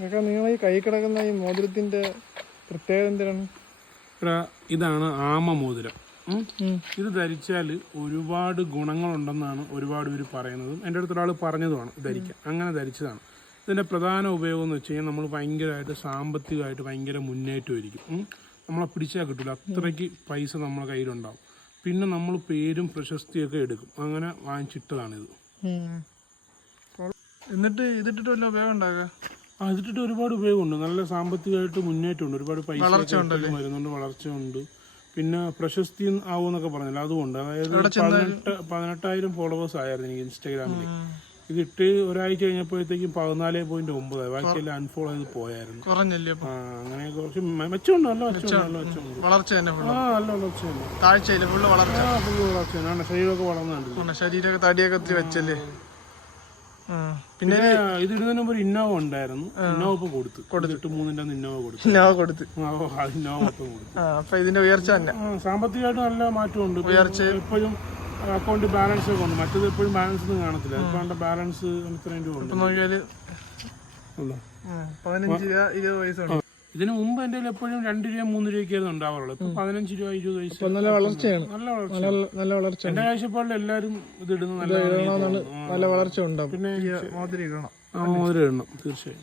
നിങ്ങൾ ഈ കൈ കിടക്കുന്ന ഈ മോതിരത്തിന്റെ പ്രത്യേകത എന്തിനാണ്? ഇതാണ് ആമ മോതിരം. ഇത് ധരിച്ചാൽ ഒരുപാട് ഗുണങ്ങളുണ്ടെന്നാണ് ഒരുപാട് പേര് പറയുന്നതും എൻ്റെ അടുത്ത് ഒരാൾ പറഞ്ഞതുമാണ് ധരിക്കാൻ. അങ്ങനെ ധരിച്ചതാണ്. ഇതിൻ്റെ പ്രധാന ഉപയോഗം എന്ന് വെച്ച് കഴിഞ്ഞാൽ നമ്മൾ ഭയങ്കരമായിട്ട് സാമ്പത്തികമായിട്ട് ഭയങ്കര മുന്നേറ്റമായിരിക്കും. നമ്മളെ പിടിച്ചാൽ കിട്ടില്ല, അത്രയ്ക്ക് പൈസ നമ്മളെ കയ്യിലുണ്ടാവും. പിന്നെ നമ്മൾ പേരും പ്രശസ്തിയൊക്കെ എടുക്കും. അങ്ങനെ വാങ്ങിച്ചിട്ടതാണിത്. എന്നിട്ട് ഇതിട്ടിട്ട് വല്ല ഉപയോഗം ഉണ്ടാകാം? ഇതിട്ടിട്ട് ഒരുപാട് ഉപയോഗമുണ്ട്. നല്ല സാമ്പത്തികമായിട്ട് മുന്നേറ്റമുണ്ട്. ഒരുപാട് പൈസ വരുന്നുണ്ട്, വളർച്ചയുണ്ട്. പിന്നെ പ്രശസ്തി ആവുമെന്നൊക്കെ പറഞ്ഞില്ല, അതുകൊണ്ട്. അതായത് 18,000 ഫോളോവേഴ്സ് ആയിരുന്നു എനിക്ക് ഇൻസ്റ്റാഗ്രാമിൽ. ഇതിട്ട് ഒരാഴ്ച കഴിഞ്ഞപ്പോഴത്തേക്കും 14.9 ബാക്കിയെല്ലാം അൺഫോളോ ചെയ്ത് പോയായിരുന്നു. അങ്ങനെ കുറച്ച് മെച്ചമുണ്ട്, നല്ല മെച്ചമുണ്ട്. നല്ല വളർച്ചയാണ്. ശരീരമൊക്കെ വളർന്നുണ്ട്. ശരീരമൊക്കെ തടിയൊക്കെ വെച്ചല്ലേ. പിന്നെ ഇത് ഇടുന്നതിന് മുമ്പ് ഇന്നോവ ഉണ്ടായിരുന്നു. ഇന്നോവ ഇപ്പൊ കൊടുത്തു 3 ഇന്നോവ കൊടുത്തു. അപ്പൊ ഇതിന്റെ ഉയർച്ച തന്നെ സാമ്പത്തികമായിട്ട് നല്ല മാറ്റമുണ്ട്. ഉയർച്ച എപ്പോഴും അക്കൗണ്ട് ബാലൻസ് ഒക്കെ ഉണ്ട്. മറ്റേത് എപ്പോഴും ബാലൻസ് ഒന്നും കാണത്തില്ല. ഇപ്പൊ ബാലൻസ് ഇത്രയും രൂപ ഉണ്ട്. 15 രൂപ 20 പൈസ ഉണ്ട്. ഇതിന് മുമ്പ് എന്റെ എപ്പോഴും 2 രൂപ 3 രൂപയ്ക്കായിരുന്നു ഉണ്ടാവാറുള്ളൂ. ഇപ്പൊ 15 രൂപ 20 പൈസ. നല്ല വളർച്ചയാണ്. നല്ല വളർച്ച. എന്റെ കാഴ്ചപ്പാടിൽ എല്ലാരും ഇത് ഇടുന്ന നല്ല വളർച്ച ഉണ്ടാവും. പിന്നെ മോതിരം ഇടണം തീർച്ചയായും.